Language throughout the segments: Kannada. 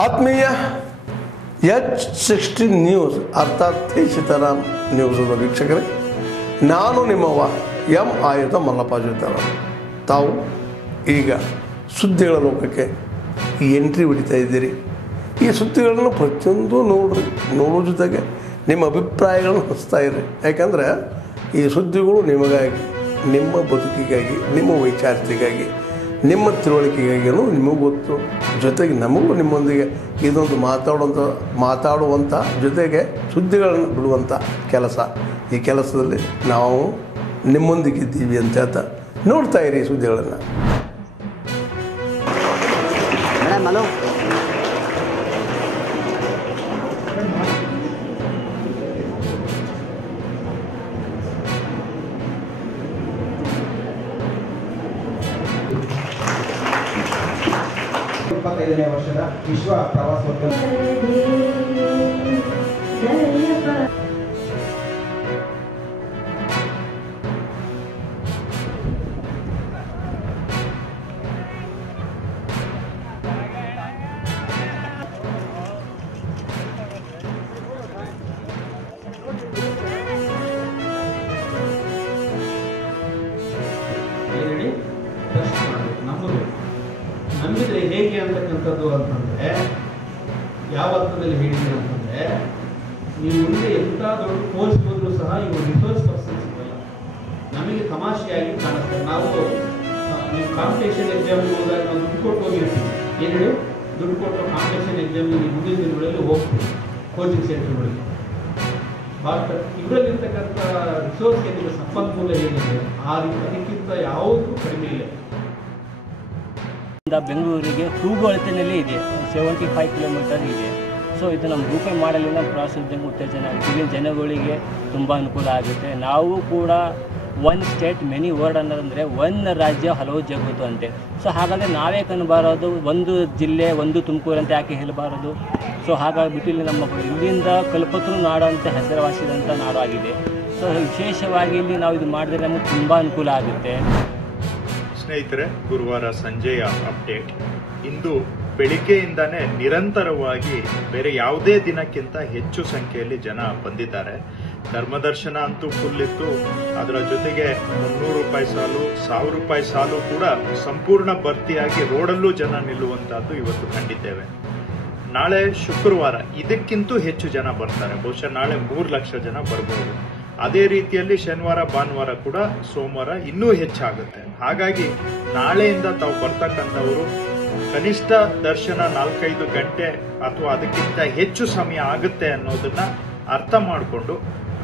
ಆತ್ಮೀಯ H60 ನ್ಯೂಸ್ ಅರ್ಥಾತ್ ಸೀತಾರಾಮ್ ನ್ಯೂಸ್ನ ವೀಕ್ಷಕರೇ, ನಾನು ನಿಮ್ಮವ ಎಂ ಆಯುಧ ಮಲ್ಲಪ್ಪ ಜೊತೆರ. ತಾವು ಈಗ ಸುದ್ದಿಗಳ ಲೋಕಕ್ಕೆ ಎಂಟ್ರಿ ಹೊಡಿತಾ ಇದ್ದೀರಿ. ಈ ಸುದ್ದಿಗಳನ್ನು ಪ್ರತಿಯೊಂದು ನೋಡೋ ಜೊತೆಗೆ ನಿಮ್ಮ ಅಭಿಪ್ರಾಯಗಳನ್ನು ಹಚ್ತಾ ಇರ್ರಿ. ಯಾಕಂದರೆ ಈ ಸುದ್ದಿಗಳು ನಿಮಗಾಗಿ, ನಿಮ್ಮ ಬದುಕಿಗಾಗಿ, ನಿಮ್ಮ ವೈಚಾರಿಕೆಗಾಗಿ, ನಿಮ್ಮ ತಿಳುವಳಿಕೆಗಾಗಿಯೂ ನಿಮಗೂ ಗೊತ್ತು. ಜೊತೆಗೆ ನಮಗೂ ನಿಮ್ಮೊಂದಿಗೆ ಇದೊಂದು ಮಾತಾಡುವಂಥ ಜೊತೆಗೆ ಸುದ್ದಿಗಳನ್ನು ಬಿಡುವಂಥ ಕೆಲಸ. ಈ ಕೆಲಸದಲ್ಲಿ ನಾವು ನಿಮ್ಮೊಂದಿಗಿದ್ದೀವಿ ಅಂತ ಹೇಳ್ತಾ ನೋಡ್ತಾ ಇರಿ ಸುದ್ದಿಗಳನ್ನು. ನೇ ವರ್ಷದ ವಿಶ್ವ ಪ್ರವಾಸೋದ್ಯಮ ನಂಬಿದ್ರೆ ಹೇಗೆ ಅಂತಕ್ಕಂಥದ್ದು ಅಂತಂದರೆ ಯಾವ ಅರ್ಥದಲ್ಲಿ ಹೇಳಿದ್ರೆ ಅಂತಂದರೆ, ನೀವು ಮುಂದೆ ಎಂಥ ದೊಡ್ಡ ಕೋರ್ಸ್ ಹೋದರೂ ಸಹ ಇವರು ರಿಸೋರ್ಸ್ ಪರ್ಸನ್ಸ್ ಇರಲ್ಲ. ನಮಗೆ ತಮಾಷೆಯಾಗಿ ಕಾಣಿಸ್ತಾರೆ. ನಾವು ನೀವು ಕಾಂಪಿಟೇಷನ್ ಎಕ್ಸಾಮ್ ಹೋದಾಗ ನಾವು ದುಡ್ಡು ಕೊಟ್ಟು ಹೋಗಿರ್ತೀವಿ. ಏನು ಹೇಳಿ, ದುಡ್ಡು ಕೊಟ್ಟು ಕಾಂಪಿಟೇಷನ್ ಎಕ್ಸಾಮ್ಗೆ ಮುಂದಿನ ದಿನಗಳಲ್ಲಿ ಹೋಗ್ತೀವಿ ಕೋಚಿಂಗ್ ಸೆಂಟರ್ಗಳಿಗೆ. ಬಟ್ ಇವರಲ್ಲಿರ್ತಕ್ಕಂಥ ರಿಸೋರ್ಸ್ ಏನಿದೆ, ಸಂಪನ್ಮೂಲ ಏನಿದೆ, ಅದಕ್ಕಿಂತ ಯಾವುದೂ ಕಡಿಮೆ ಇಲ್ಲ. ಬೆಂಗಳೂರಿಗೆ ತೂಗುವಳತೆಯಲ್ಲಿ ಇದೆ, 75 ಕಿಲೋಮೀಟರ್ ಇದೆ. ಸೊ ಇದು ನಮ್ಮ ರೂಪಾಯಿ ಮಾಡಲಿನ ಪ್ರವಾಸೋದ್ಯಮ ಉತ್ತೇಜನ ಆಗುತ್ತೆ. ಇಲ್ಲಿನ ಜನಗಳಿಗೆ ತುಂಬ ಅನುಕೂಲ ಆಗುತ್ತೆ. ನಾವು ಕೂಡ ಒನ್ ಸ್ಟೇಟ್ ಮೆನಿ ವರ್ಡ್ ಅನ್ನೋದಂದರೆ ಒಂದು ರಾಜ್ಯ ಹಲವು ಜಗತ್ತು ಅಂತೆ. ಸೊ ಹಾಗಾದರೆ ನಾವೇ ಕನ್ನಬಾರದು, ಒಂದು ಜಿಲ್ಲೆ ಒಂದು ತುಮಕೂರು ಅಂತ ಯಾಕೆ ಹೇಳಬಾರದು? ಸೊ ಹಾಗಾಗಿಬಿಟ್ಟು ಇಲ್ಲಿ ನಮ್ಮ ಇಲ್ಲಿಂದ ಕಲ್ಪತರು ನಾಡು ಅಂತ ಹೆಸರುವಾಸಿದಂಥ ನಾಡು ಆಗಿದೆ. ಸೊ ವಿಶೇಷವಾಗಿ ಇಲ್ಲಿ ನಾವು ಇದು ಮಾಡಿದ್ರೆ ನಮಗೆ ತುಂಬ ಅನುಕೂಲ ಆಗುತ್ತೆ. ಸ್ನೇಹಿತರೆ, ಗುರುವಾರ ಸಂಜೆಯ ಅಪ್ಡೇಟ್. ಇಂದು ಬೆಳಿಗ್ಗೆಯಿಂದಾನೇ ನಿರಂತರವಾಗಿ ಬೇರೆ ಯಾವುದೇ ದಿನಕ್ಕಿಂತ ಹೆಚ್ಚು ಸಂಖ್ಯೆಯಲ್ಲಿ ಜನ ಬಂದಿದ್ದಾರೆ. ಧರ್ಮದರ್ಶನ ಅಂತೂ ಫುಲ್ ಇತ್ತು. ಅದರ ಜೊತೆಗೆ 300 ರೂಪಾಯಿ ಸಾಲು, 1000 ರೂಪಾಯಿ ಸಾಲು ಕೂಡ ಸಂಪೂರ್ಣ ಭರ್ತಿಯಾಗಿ ರೋಡಲ್ಲೂ ಜನ ನಿಲ್ಲುವಂತಹದ್ದು ಇವತ್ತು ಕಂಡಿದ್ದೇವೆ. ನಾಳೆ ಶುಕ್ರವಾರ ಇದಕ್ಕಿಂತೂ ಹೆಚ್ಚು ಜನ ಬರ್ತಾರೆ. ಬಹುಶಃ ನಾಳೆ 3 ಲಕ್ಷ ಜನ ಬರ್ಬೋದು. ಅದೇ ರೀತಿಯಲ್ಲಿ ಶನಿವಾರ, ಭಾನುವಾರ ಕೂಡ, ಸೋಮವಾರ ಇನ್ನೂ ಹೆಚ್ಚಾಗುತ್ತೆ. ಹಾಗಾಗಿ ನಾಳೆಯಿಂದ ತಾವು ಬರ್ತಕ್ಕಂಥವರು ಕನಿಷ್ಠ ದರ್ಶನ 4-5 ಗಂಟೆ ಅಥವಾ ಅದಕ್ಕಿಂತ ಹೆಚ್ಚು ಸಮಯ ಆಗುತ್ತೆ ಅನ್ನೋದನ್ನ ಅರ್ಥ ಮಾಡಿಕೊಂಡು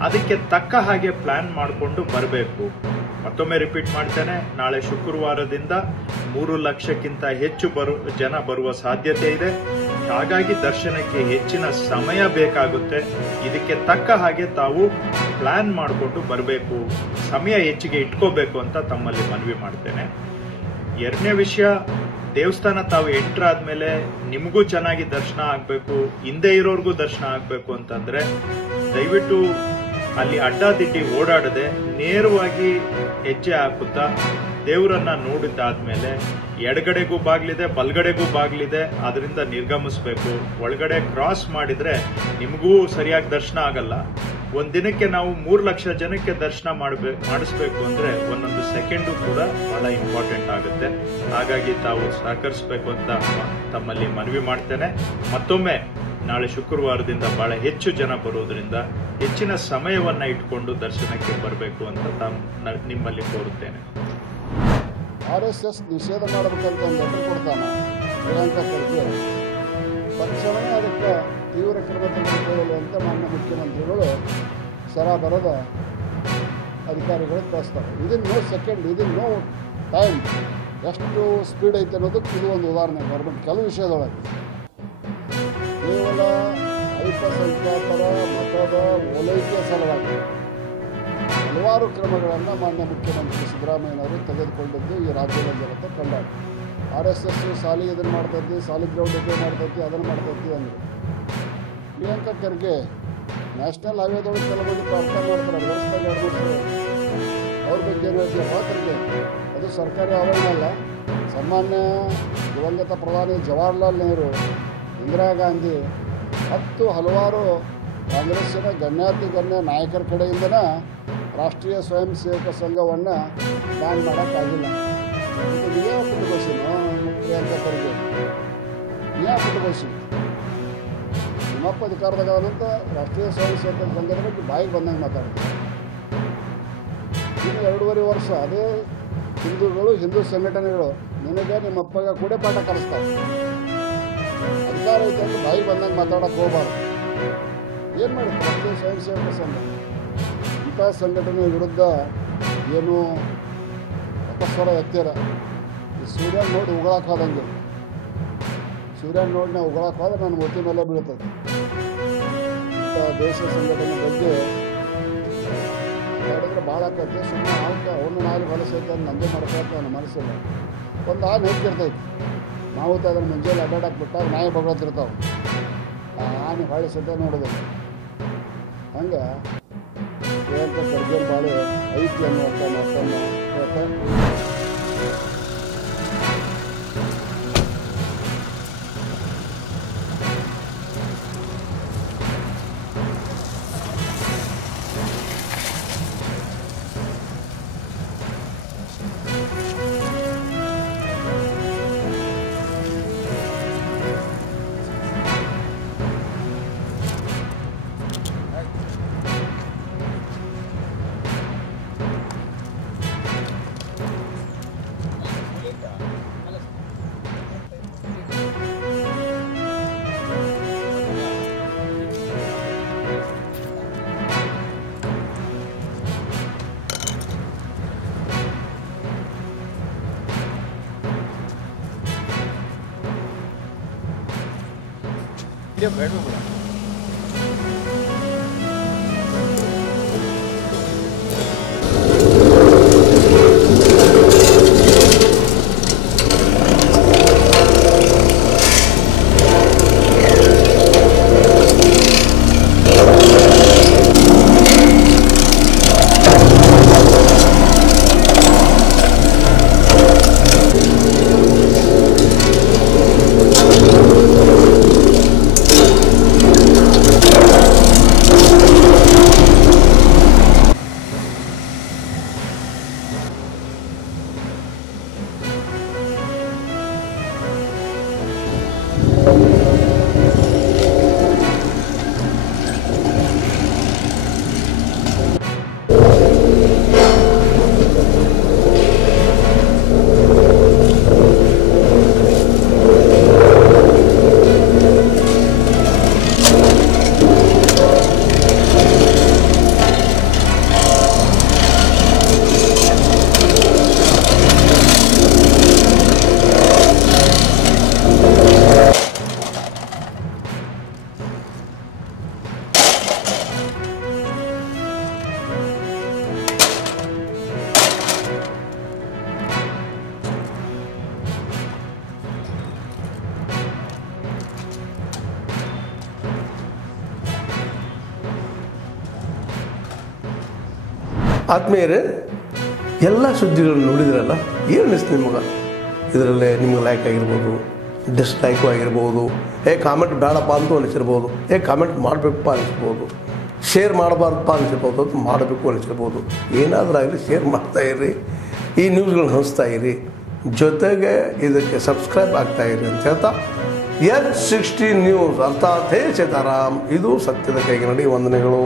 ಅದಕ್ಕೆ ತಕ್ಕ ಹಾಗೆ ಪ್ಲಾನ್ ಮಾಡಿಕೊಂಡು ಬರಬೇಕು. ಮತ್ತೊಮ್ಮೆ ರಿಪೀಟ್ ಮಾಡ್ತೇನೆ, ನಾಳೆ ಶುಕ್ರವಾರದಿಂದ 3 ಲಕ್ಷಕ್ಕಿಂತ ಹೆಚ್ಚು ಜನ ಬರುವ ಸಾಧ್ಯತೆ ಇದೆ. ಹಾಗಾಗಿ ದರ್ಶನಕ್ಕೆ ಹೆಚ್ಚಿನ ಸಮಯ ಬೇಕಾಗುತ್ತೆ. ಇದಕ್ಕೆ ತಕ್ಕ ಹಾಗೆ ತಾವು ಪ್ಲಾನ್ ಮಾಡಿಕೊಂಡು ಬರಬೇಕು, ಸಮಯ ಹೆಚ್ಚಿಗೆ ಇಟ್ಕೋಬೇಕು ಅಂತ ತಮ್ಮಲ್ಲಿ ಮನವಿ ಮಾಡ್ತೇನೆ. ಎರಡನೇ ವಿಷಯ, ದೇವಸ್ಥಾನ ತಾವು ಎಂಟ್ರ್ ಆದ್ಮೇಲೆ ನಿಮಗೂ ಚೆನ್ನಾಗಿ ದರ್ಶನ ಆಗ್ಬೇಕು, ಹಿಂದೆ ಇರೋರ್ಗೂ ದರ್ಶನ ಆಗ್ಬೇಕು ಅಂತಂದ್ರೆ ದಯವಿಟ್ಟು ಅಲ್ಲಿ ಅಡ್ಡಾದಿಡ್ಡಿ ಓಡಾಡದೆ ನೇರವಾಗಿ ಹೆಜ್ಜೆ ಹಾಕುತ್ತಾ ದೇವರನ್ನ ನೋಡಿದ್ದಾದ್ಮೇಲೆ ಎಡಗಡೆಗೂ ಬಾಗ್ಲಿದೆ, ಬಲ್ಗಡೆಗೂ ಬಾಗ್ಲಿದೆ, ಅದರಿಂದ ನಿರ್ಗಮಿಸ್ಬೇಕು. ಒಳಗಡೆ ಕ್ರಾಸ್ ಮಾಡಿದ್ರೆ ನಿಮಗೂ ಸರಿಯಾಗಿ ದರ್ಶನ ಆಗಲ್ಲ. ಒಂದ್ ದಿನಕ್ಕೆ ನಾವು 3 ಲಕ್ಷ ಜನಕ್ಕೆ ದರ್ಶನ ಮಾಡಿಸ್ಬೇಕು ಅಂದ್ರೆ ಒಂದೊಂದು ಸೆಕೆಂಡು ಕೂಡ ಬಹಳ ಇಂಪಾರ್ಟೆಂಟ್ ಆಗುತ್ತೆ. ಹಾಗಾಗಿ ತಾವು ಸಹಕರಿಸಬೇಕು ಅಂತ ತಮ್ಮಲ್ಲಿ ಮನವಿ ಮಾಡ್ತೇನೆ. ಮತ್ತೊಮ್ಮೆ ನಾಳೆ ಶುಕ್ರವಾರದಿಂದ ಬಹಳ ಹೆಚ್ಚು ಜನ ಬರೋದ್ರಿಂದ ಹೆಚ್ಚಿನ ಸಮಯವನ್ನ ಇಟ್ಕೊಂಡು ದರ್ಶನಕ್ಕೆ ಬರಬೇಕು ಅಂತ ನಿಮ್ಮಲ್ಲಿ ಕೋರುತ್ತೇನೆ. RSS ನಿಷೇಧ ಮಾಡಬೇಕಂತ ಒಂದು ಲೆಟರ್ ಕೊಡ್ತಾನೆ ಪ್ರಿಯಾಂಕಾ ಖರ್ಗೆ. ತಕ್ಷಣವೇ ಅದಕ್ಕೆ ತೀವ್ರ ಕ್ರಮ ತೆಗೆದುಕೊಳ್ಳಲು ಅಂತ ಮಾನ್ಯ ಮುಖ್ಯಮಂತ್ರಿಗಳು ಬರದ ಅಧಿಕಾರಿಗಳು ಕಳಿಸ್ತಾರೆ. ಇದನ್ನು ನೋ ಸೆಕೆಂಡ್, ಇದನ್ನು ನೋ ಟೈಮ್, ಎಷ್ಟು ಸ್ಪೀಡ್ ಐತೆ ಅನ್ನೋದಕ್ಕೆ ಇದು ಒಂದು ಉದಾಹರಣೆ. ಗೌರ್ಮೆಂಟ್ ಕೆಲವು ವಿಷಯದೊಳಗೆ ಕೇವಲ ಅಲ್ಪಸಂಖ್ಯಾತರ ಮತದ ಓಲೈಕೆಯ ಸಲುವಾಗಿ ಹಲವಾರು ಕ್ರಮಗಳನ್ನು ಮಾನ್ಯ ಮುಖ್ಯಮಂತ್ರಿ ಸಿದ್ದರಾಮಯ್ಯನವರು ತೆಗೆದುಕೊಂಡಿದ್ದು ಈ ರಾಜ್ಯದ ಜನತೆ ಕಂಡಾಗ. RSS ಸಾಲಿ ಇದನ್ನು ಮಾಡ್ತೈತಿ, ಸಾಲಿಗ್ರೌಂಡ್ ಇದು ಮಾಡ್ತೈತಿ, ಅದನ್ನು ಮಾಡ್ತೈತಿ ಅಂದರೆ ಪ್ರಿಯಾಂಕಾ ಖರ್ಗೆ ನ್ಯಾಷನಲ್ ಹೈವೇದೊಳಗೆ ಕೆಲವೊಂದು ಪ್ರಾರ್ಥನೆ ಮಾಡ್ತಾರೆ. ವರ್ಷದಾಗ 2 ವರ್ಷ ಅವ್ರ ಬಗ್ಗೆ ಏನು ಹೇಳ್ತೀವಿ ಖರ್ಗೆ, ಅದು ಸರ್ಕಾರಿ ಆವರಣ ಅಲ್ಲ. ಸನ್ಮಾನ್ಯ ದಿವಂಗತ ಪ್ರಧಾನಿ ಜವಾಹರ್ಲಾಲ್ ನೆಹರು ಇಂದಿರಾ ಗಾಂಧಿ ಹಲವಾರು ಕಾಂಗ್ರೆಸ್ಸಿನ ಗಣ್ಯಾತಿಗಣ್ಯ ನಾಯಕರ ಕಡೆಯಿಂದನೇ ರಾಷ್ಟ್ರೀಯ ಸ್ವಯಂ ಸೇವಕ ಸಂಘವನ್ನು ಬ್ಯಾನ್ ಮಾಡೋಕ್ಕಾಗಿಲ್ಲ. ಇದು ನೀವೇ ಪುಟ್ಟಗೋಸಿನೋ ಪ್ರಿಯಾಂಕಾ ಖರ್ಗೆ, ನೀವೇ ಪುಟ್ಟಗೋಸಿ. ನಿಮ್ಮಪ್ಪ ಅಧಿಕಾರದಾಗಂತ ರಾಷ್ಟ್ರೀಯ ಸ್ವಯಂ ಸೇವಕ ಸಂಘದ ಬಗ್ಗೆ ಬಾಯಿಗೆ ಬಂದಂಗೆ ಮಾತಾಡ್ತೀವಿ. ಇನ್ನು 2.5 ವರ್ಷ ಅದೇ ಹಿಂದೂಗಳು, ಹಿಂದೂ ಸಂಘಟನೆಗಳು ನಿನಗೆ ನಿಮ್ಮಪ್ಪಗೆ ಕೂಡ ಪಾಠ ಕಲಿಸ್ತಾವೆ. ಅಧಿಕಾರ ಐತೆ ಅಂತ ಬಾಯಿಗೆ ಬಂದಂಗೆ ಮಾತಾಡೋಕ್ಕೆ ಹೋಗಬಾರ್ದು. ಏನು ಮಾಡುತ್ತೆ ರಾಷ್ಟ್ರೀಯ ಸ್ವಯಂ ಸೇವಕ ಸಂಘ? ಇಂಥ ಸಂಘಟನೆ ವಿರುದ್ಧ ಏನು ಅಪಸ್ವರ ಎತ್ತೀರ. ಈ ಸೂರ್ಯನ ನೋಡಿ ಉಗಳಕ್ಕೆ ಹೋದಂಗೆ, ಸೂರ್ಯನ ನೋಡಿ ನಾವು ಉಗಳಕ್ಕೆ ಹೋದ್ರೆ ನನ್ನ ಒತ್ತಿ ಮೇಲೆ ಬೀಳ್ತದೆ. ಇಂಥ ದೇಶ ಸಂಘಟನೆ ಬಗ್ಗೆ ಹೇಳಿದ್ರೆ ಭಾಳ ಆಕೈತೆ. ಸುಮ್ಮನೆ ಅವನು ನಾಳೆ ಹೊಲಸೈತೆ ಅಂತ ನಂದೇ ಮಾಡ್ಕೊಳಕ್ಕೆ ನನ್ನ ಮನಸ್ಸಿಲ್ಲ. ಒಂದು ಆನೆ ಹೆಚ್ಚಿರ್ತೈತಿ, ನಾವು ಅದನ್ನು ಮುಂಜಾನೆ ಅಡ್ಡಾಡಕ್ಕೆ ಬಿಟ್ಟಾಗ ನಾಯಿ ಬಗ್ಳತ್ತಿರ್ತಾವೆ. ಆ ಆನೆ ಹೊಳೆ ಸದ್ಯ ನೋಡೋದಿಲ್ಲ. ಹಂಗೆ ಪ್ರಿಯಾಂಕಾ ಖರ್ಗೆ ಬಾಳೆ ಐತಿ ಅನ್ನುವಂಥ ಮಾತನ್ನು ಹೇಳ್ತಾ ಬೇಡ ಬೇಡ. ಆತ್ಮೀಯರೇ, ಎಲ್ಲ ಸುದ್ದಿಗಳನ್ನು ನೋಡಿದ್ರಲ್ಲ, ಏನು ಅನಿಸ್ತು ನಿಮಗೆ? ಇದರಲ್ಲೇ ನಿಮ್ಗೆ ಲೈಕ್ ಆಗಿರ್ಬೋದು, ಡಿಸ್ಲೈಕು ಆಗಿರ್ಬೋದು, ಕಾಮೆಂಟ್ ಬೇಡಪ್ಪ ಅಂತೂ ಅನಿಸಿರ್ಬೋದು, ಕಾಮೆಂಟ್ ಮಾಡಬೇಕಪ್ಪ ಅನಿಸ್ಬೋದು, ಶೇರ್ ಮಾಡಬಾರ್ದಪ್ಪ ಅನಿಸಿರ್ಬೋದು, ಅದು ಮಾಡಬೇಕು ಅನಿಸಿರ್ಬೋದು. ಏನಾದರೂ ಆಗಲಿ ಶೇರ್ ಮಾಡ್ತಾಯಿರಿ, ಈ ನ್ಯೂಸ್ಗಳನ್ನ ಹಂಚ್ತಾ ಇರಿ, ಜೊತೆಗೆ ಇದಕ್ಕೆ ಸಬ್ಸ್ಕ್ರೈಬ್ ಆಗ್ತಾಯಿರಿ ಅಂತ ಹೇಳ್ತಾ H60 ನ್ಯೂಸ್ ಅರ್ಥಾತ್ ಹೇ ಸೀತಾರಾಮ್, ಇದು ಸತ್ಯದ ಕೈಗೆ ನಡಿ. ವಂದನೆಗಳು.